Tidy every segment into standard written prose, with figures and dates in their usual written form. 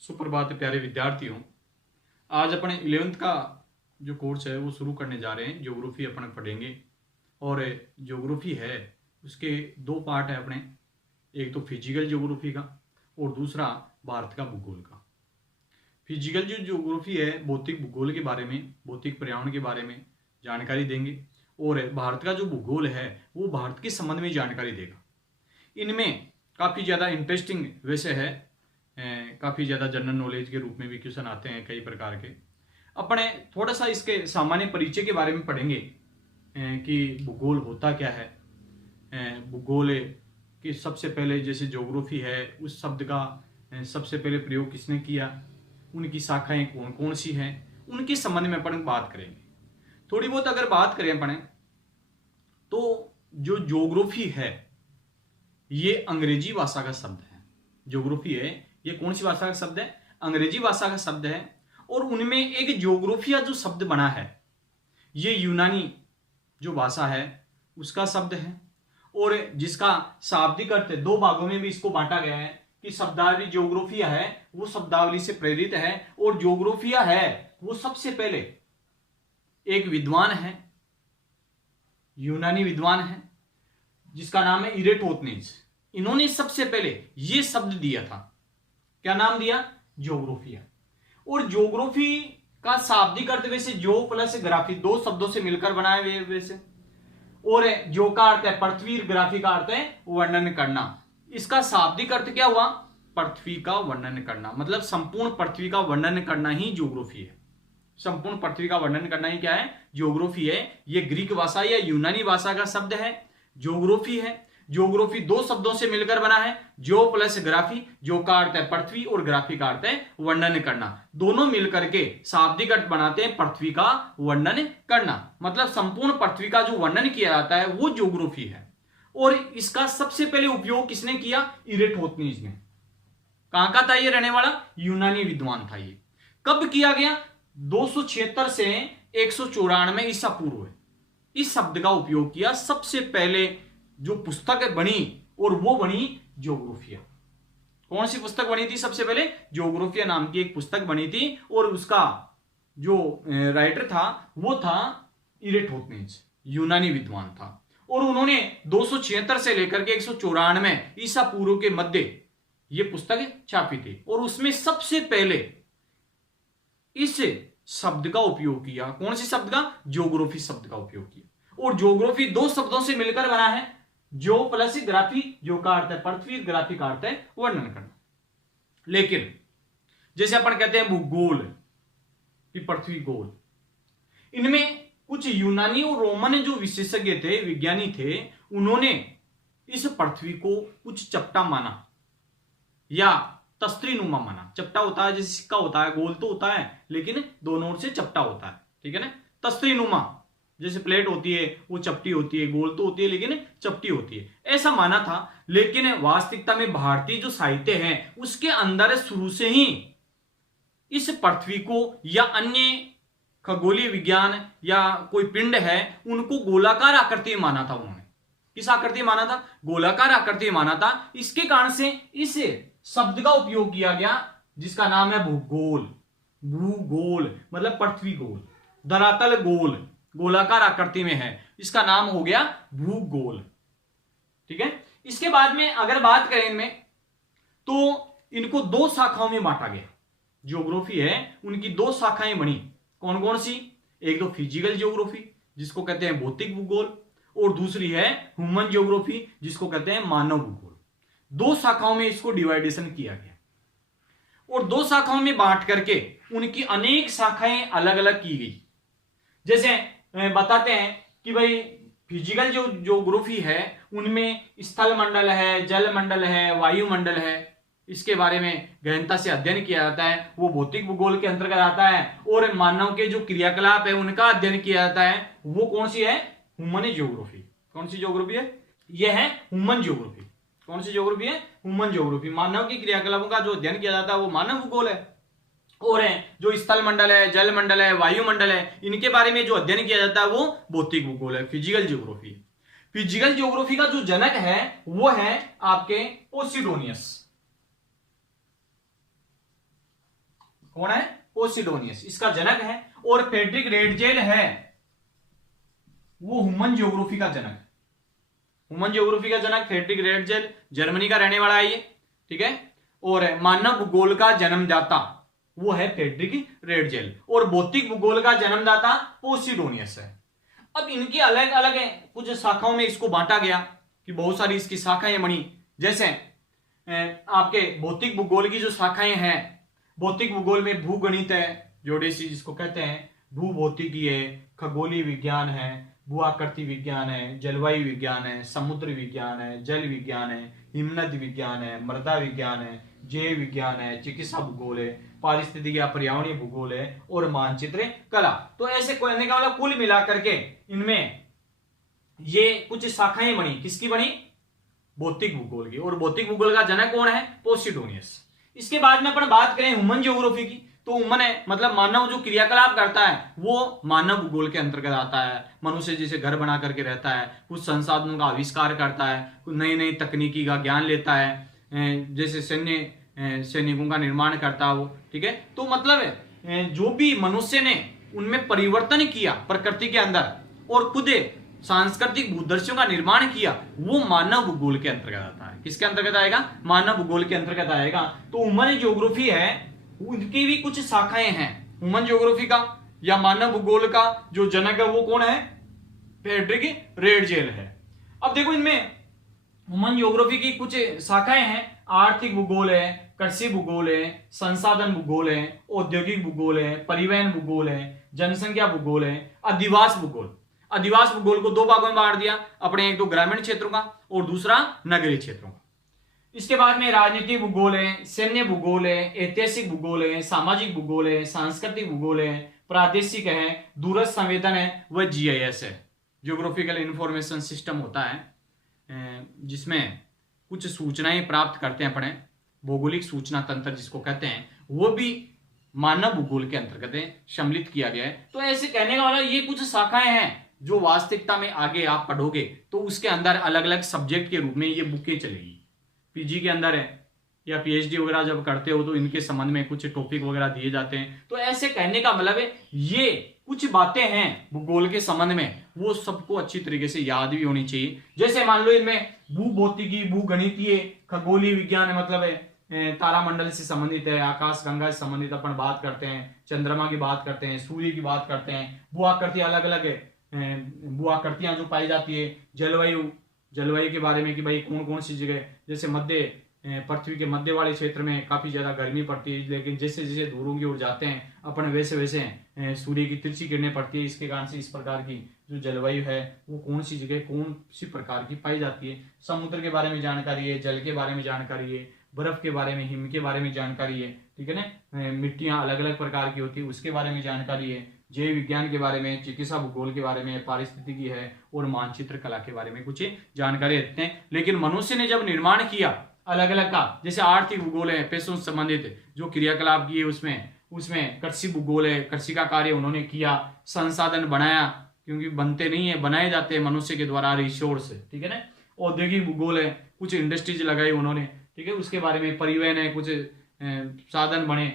सुप्रभात प्यारे विद्यार्थियों। आज अपने 11th का जो कोर्स है वो शुरू करने जा रहे हैं। ज्योग्राफी अपन पढ़ेंगे और ज्योग्राफी है उसके दो पार्ट है अपने, एक तो फिजिकल ज्योग्राफी का और दूसरा भारत का भूगोल का। फिजिकल जो ज्योग्राफी है भौतिक भूगोल के बारे में, भौतिक पर्यावरण के बारे में जानकारी देंगे और भारत का जो भूगोल है वो भारत के संबंध में जानकारी देगा। इनमें काफ़ी ज़्यादा इंटरेस्टिंग विषय है, काफ़ी ज़्यादा जनरल नॉलेज के रूप में भी क्वेश्चन आते हैं कई प्रकार के। अपने थोड़ा सा इसके सामान्य परिचय के बारे में पढ़ेंगे कि भूगोल होता क्या है। भूगोल कि सबसे पहले जैसे ज्योग्राफी है उस शब्द का सबसे पहले प्रयोग किसने किया, उनकी शाखाएं कौन कौन सी हैं, उनके संबंध में अपन बात करेंगे। थोड़ी बहुत अगर बात करें अपन तो जो ज्योग्राफी है ये अंग्रेजी भाषा का शब्द है। ज्योग्राफी है ये कौन सी भाषा का शब्द है? अंग्रेजी भाषा का शब्द है। और उनमें एक ज्योग्राफिया जो शब्द बना है ये यूनानी जो भाषा है उसका शब्द है और जिसका शाब्दिक अर्थ दो भागों में भी इसको बांटा गया है कि शब्दावली ज्योग्राफिया है वो शब्दावली से प्रेरित है और ज्योग्राफिया है वो सबसे पहले एक विद्वान है, यूनानी विद्वान है जिसका नाम है इरेटोथनीज। इन्होंने सबसे पहले ये शब्द दिया था। क्या नाम दिया? ज्योग्राफिया। और ज्योग्राफी का शाब्दिक अर्थ वैसे जो प्लस ग्राफी दो शब्दों से मिलकर बनाए हुए वैसे, और जो का अर्थ है पृथ्वी, ग्राफी का अर्थ है वर्णन करना। इसका शाब्दिक अर्थ क्या हुआ? पृथ्वी का वर्णन करना, मतलब संपूर्ण पृथ्वी का वर्णन करना ही ज्योग्राफी है। संपूर्ण पृथ्वी का वर्णन करना ही क्या है? ज्योग्राफी है। यह ग्रीक भाषा या यूनानी भाषा का शब्द है, ज्योग्राफी है। ज्योग्राफी दो शब्दों से मिलकर बना है, जो प्लस ग्राफी, जो का अर्थ है पृथ्वी और ग्राफी का अर्थ है वर्णन करना। दोनों मिलकर के शाब्दिक अर्थ बनाते हैं पृथ्वी का वर्णन करना, मतलब संपूर्ण पृथ्वी का जो वर्णन किया जाता है वो ज्योग्राफी है। और इसका सबसे पहले उपयोग किसने किया? इरेटोथनीज ने। कहां का था ये रहने वाला? यूनानी विद्वान था ये। कब किया गया? 276 से 194 ईसा पूर्व इस शब्द का उपयोग किया। सबसे पहले जो पुस्तक बनी और वो बनी ज्योग्राफिया। कौन सी पुस्तक बनी थी सबसे पहले? ज्योग्राफिया नाम की एक पुस्तक बनी थी और उसका जो राइटर था वो था इरेटोथनीज, यूनानी विद्वान था। और उन्होंने 276 से लेकर के 194 ईसा पूर्व के मध्य ये पुस्तक छापी थी और उसमें सबसे पहले इस शब्द का उपयोग किया। कौन से शब्द का? ज्योग्राफी शब्द का उपयोग किया। और ज्योग्राफी दो शब्दों से मिलकर बना है, जो प्लस ग्राफी, जो का अर्थ है पृथ्वी, ग्राफी का अर्थ है वर्णन करना। लेकिन जैसे अपन कहते हैं भूगोल कि पृथ्वी गोल, इनमें कुछ यूनानी और रोमन जो विशेषज्ञ थे, विज्ञानी थे, उन्होंने इस पृथ्वी को कुछ चपटा माना या तस्त्रीनुमा माना। चपटा होता है जैसे सिक्का होता है, गोल तो होता है लेकिन दोनों ओर से चपटा होता है, ठीक है ना। तस्त्रीनुमा जैसे प्लेट होती है वो चपटी होती है, गोल तो होती है लेकिन चपटी होती है, ऐसा माना था। लेकिन वास्तविकता में भारतीय जो साहित्य है उसके अंदर शुरू से ही इस पृथ्वी को या अन्य खगोलीय विज्ञान या कोई पिंड है उनको गोलाकार आकृति माना था। उन्होंने किस आकृति माना था? गोलाकार आकृति माना था। इसके कारण से इस शब्द का उपयोग किया गया जिसका नाम है भूगोल। भूगोल मतलब पृथ्वी गोल, धरातल गोल, गोलाकार आकृति में है, इसका नाम हो गया भूगोल, ठीक है। इसके बाद में अगर बात करें इनमें तो इनको दो शाखाओं में बांटा गया। ज्योग्राफी है उनकी दो शाखाएं बनी। कौन कौन सी? एक तो फिजिकल ज्योग्राफी जिसको कहते हैं भौतिक भूगोल और दूसरी है ह्यूमन ज्योग्राफी जिसको कहते हैं मानव भूगोल। दो शाखाओं में इसको डिवाइडेशन किया गया और दो शाखाओं में बांट करके उनकी अनेक शाखाएं अलग अलग की गई। जैसे बताते हैं कि भाई फिजिकल जो ज्योग्राफी है उनमें स्थल मंडल है, जल मंडल है, वायुमंडल है, इसके बारे में गहनता से अध्ययन किया जाता है, वो भौतिक भूगोल के अंतर्गत आता है। और मानव के जो क्रियाकलाप है उनका अध्ययन किया जाता है, वो कौन सी है? Human geography. कौन सी ज्योग्राफी है? यह है ह्यूमन ज्योग्राफी। कौन सी ज्योग्राफी है? Human geography. मानव की क्रियाकलापों का जो अध्ययन किया जाता है वो मानव भूगोल है। और जो स्थल मंडल है, जल मंडल है, वायुमंडल है, इनके बारे में जो अध्ययन किया जाता है वो भौतिक भूगोल है, फिजिकल ज्योग्राफी। फिजिकल ज्योग्राफी का जो जनक है वो है आपके पोसिडोनियस। कौन है? पोसिडोनियस, इसका जनक है। और फ्रेडरिक रेडजेल है वो ह्यूमन ज्योग्राफी का जनक, ह्यूमन ज्योग्राफी का जनक फ्रेडरिक रेडजेल, जर्मनी का रहने वाला है ये, ठीक है। और मानव भूगोल का जन्मदाता वो है फ्रेडरिक रेडजेल, और भौतिक भूगोल का जन्मदाता पोसिडोनियस है। अब इनकी अलग अलग कुछ शाखाओं में इसको बांटा गया कि बहुत सारी इसकी शाखाएं बनी। जैसे आपके भौतिक भूगोल की जो शाखाएं हैं, भौतिक भूगोल में भूगणित है, ज्योडेसी जिसको कहते हैं, भूभौतिकी है, खगोलीय विज्ञान है, भू आकृति विज्ञान है, जलवायु विज्ञान है, समुद्र विज्ञान है, जल विज्ञान है, हिमनद विज्ञान है, मृदा विज्ञान है, जैव विज्ञान है, चिकित्सा भूगोल है, पारिस्थितिकी या पर्यावरणीय भूगोल है, और मानचित्र कला। तो ऐसे कहने का मतलब कुल मिलाकर के इनमें ये कुछ शाखाएं बनी। किसकी बनी? भौतिक भूगोल की। और भौतिक भूगोल का जनक कौन है? पोसिडोनियस। इसके बाद में अपन बात करें ह्यूमन ज्योग्राफी की, तो ह्यूमन है मतलब मानव जो क्रियाकलाप करता है वो मानव भूगोल के अंतर्गत आता है। मनुष्य जैसे घर बना करके रहता है, कुछ संसाधनों का आविष्कार करता है, कुछ नई नई तकनीकी का ज्ञान लेता है, जैसे सैनिकों का निर्माण करता है वो, ठीक है। तो मतलब जो भी मनुष्य ने उनमें परिवर्तन किया प्रकृति के अंदर और खुद सांस्कृतिक भूदर्शियों का निर्माण किया, वो मानव भूगोल के अंतर्गत आता है। किसके अंतर्गत आएगा? मानव भूगोल के अंतर्गत आएगा। तो ह्यूमन ज्योग्राफी है, उनकी भी कुछ शाखाएं हैं। ह्यूमन ज्योग्राफी का या मानव भूगोल का जो जनक है वो कौन है? फ्रेडरिक रेडजेल है। अब देखो इनमें ह्यूमन ज्योग्राफी की कुछ शाखाएं हैं। आर्थिक भूगोल है, कृषि भूगोल है, संसाधन भूगोल है, औद्योगिक भूगोल है, परिवहन भूगोल है, जनसंख्या भूगोल है, अधिवास भूगोल। अधिवास भूगोल को दो भागों में बांट दिया अपने, एक तो ग्रामीण क्षेत्रों का और दूसरा नगरीय क्षेत्रों का। इसके बाद में राजनीतिक भूगोल है, सैन्य भूगोल है, ऐतिहासिक भूगोल है, सामाजिक भूगोल है, सांस्कृतिक भूगोल है, प्रादेशिक है, दूरस्थ संवेदन है, वह जीआईएस है, जियोग्राफिकल इंफॉर्मेशन सिस्टम होता है जिसमें कुछ सूचनाएं प्राप्त करते हैं अपने, भौगोलिक सूचना तंत्र जिसको कहते हैं, वो भी मानव भूगोल के अंतर्गत सम्मिलित किया गया है। तो ऐसे कहने का मतलब ये कुछ शाखाएं हैं जो वास्तविकता में आगे आप पढ़ोगे तो उसके अंदर अलग अलग सब्जेक्ट के रूप में ये बुकें चलेगी। पीजी के अंदर है या पीएचडी वगैरह जब करते हो तो इनके संबंध में कुछ टॉपिक वगैरह दिए जाते हैं। तो ऐसे कहने का मतलब है ये कुछ बातें हैं भूगोल के संबंध में, वो सबको अच्छी तरीके से याद भी होनी चाहिए। जैसे मान लो इनमें भूभौतिकी, भूगणितीय, खगोलीय विज्ञान मतलब है तारामंडल से संबंधित है, आकाश गंगा से संबंधित अपन बात करते हैं, चंद्रमा की बात करते हैं, सूर्य की बात करते हैं, भू आकृति अलग अलग भू आकृतियां जो पाई जाती है, जलवायु के बारे में कि भाई कौन कौन सी जगह, जैसे पृथ्वी के मध्य वाले क्षेत्र में काफी ज्यादा गर्मी पड़ती है, लेकिन जैसे जैसे दूरों की ओर जाते हैं अपन वैसे वैसे सूर्य की तिरछी किरणें पड़ती है। इसके कारण से इस प्रकार की जो जलवायु है वो कौन सी जगह कौन सी प्रकार की पाई जाती है। समुद्र के बारे में जानकारी है, जल के बारे में जानकारी है, बर्फ के बारे में, हिम के बारे में जानकारी है, ठीक है ना। मिट्टियां अलग अलग प्रकार की होती है उसके बारे में जानकारी है, जैव विज्ञान के बारे में, चिकित्सा भूगोल के बारे में, पारिस्थितिकी है और मानचित्र कला के बारे में कुछ जानकारी देते हैं। लेकिन मनुष्य ने जब निर्माण किया अलग अलग का, जैसे आर्थिक भूगोल है, पैसों से संबंधित जो क्रियाकलाप किए उसमें कृषि भूगोल है, कृषि का कार्य उन्होंने किया, संसाधन बनाया, क्योंकि बनते नहीं है, बनाए जाते हैं मनुष्य के द्वारा रिसोर्स, ठीक है ना। औद्योगिक भूगोल है, कुछ इंडस्ट्रीज लगाई उन्होंने, ठीक है, उसके बारे में। परिवहन है, कुछ साधन बने,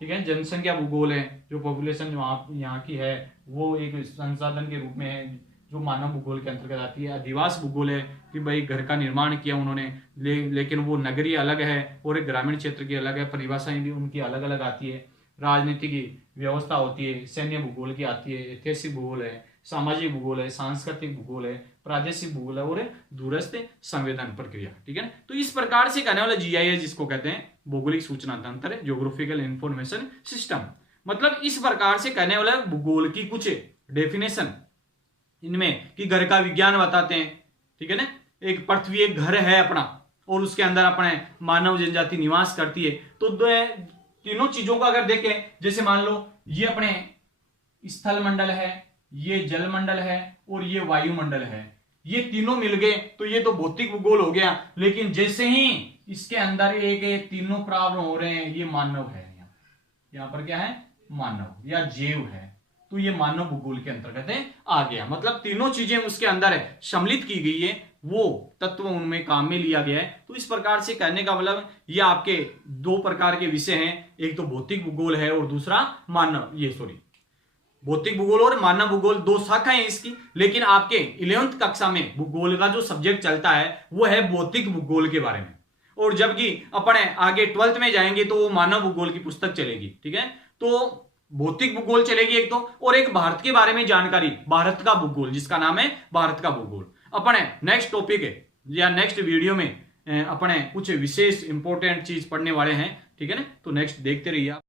ठीक है। जनसंख्या भूगोल है, जो पॉपुलेशन जो यहाँ की है वो एक संसाधन के रूप में है जो मानव भूगोल के अंतर्गत आती है। अधिवास भूगोल है कि भाई घर का निर्माण किया उन्होंने, लेकिन वो नगरीय अलग है और एक ग्रामीण क्षेत्र की अलग है, परिभाषाएं भी उनकी अलग अलग आती है। राजनीतिक व्यवस्था होती है, सैन्य भूगोल की आती है, ऐतिहासिक भूगोल है, सामाजिक भूगोल है, सांस्कृतिक भूगोल है, प्रादेशिक भूगोल है और दूरस्थ संवेदन प्रक्रिया, ठीक है ना। तो इस प्रकार से कहने वाला जीआईएस जिसको कहते हैं भौगोलिक सूचना तंत्र, जियोग्राफिकल इंफॉर्मेशन सिस्टम, मतलब इस प्रकार से कहने वाला भूगोल की कुछ डेफिनेशन इनमें कि घर का विज्ञान बताते हैं, ठीक है ना। एक पृथ्वी एक घर है अपना और उसके अंदर अपने मानव जनजाति निवास करती है। तो तीनों चीजों को अगर देखें, जैसे मान लो ये अपने स्थल मंडल है, ये जल मंडल है और ये वायुमंडल है, ये तीनों मिल गए तो ये तो भौतिक भूगोल हो गया। लेकिन जैसे ही इसके अंदर एक तीनों प्रावरण हो रहे हैं, ये मानव है, यहाँ पर क्या है? मानव या जैव है, तो ये मानव भूगोल के अंतर्गत आ गया। मतलब तीनों चीजें उसके अंदर है सम्मिलित की गई है वो तत्व उनमें काम में लिया गया है। तो इस प्रकार से कहने का मतलब ये आपके दो प्रकार के विषय हैं, एक तो भौतिक भूगोल है और दूसरा भौतिक भूगोल और मानव भूगोल, दो शाखाएं हैं इसकी। लेकिन आपके 11वीं कक्षा में भूगोल का जो सब्जेक्ट चलता है वो है भौतिक भूगोल के बारे में, और जबकि अपने आगे 12th में जाएंगे तो वो मानव भूगोल की पुस्तक चलेगी। ठीक है, तो भौतिक भूगोल चलेगी एक तो, और एक भारत के बारे में जानकारी, भारत का भूगोल, जिसका नाम है भारत का भूगोल। अपने नेक्स्ट टॉपिक है या नेक्स्ट वीडियो में अपने कुछ विशेष इंपॉर्टेंट चीज पढ़ने वाले हैं। ठीक है ना, तो नेक्स्ट देखते रहिए आप।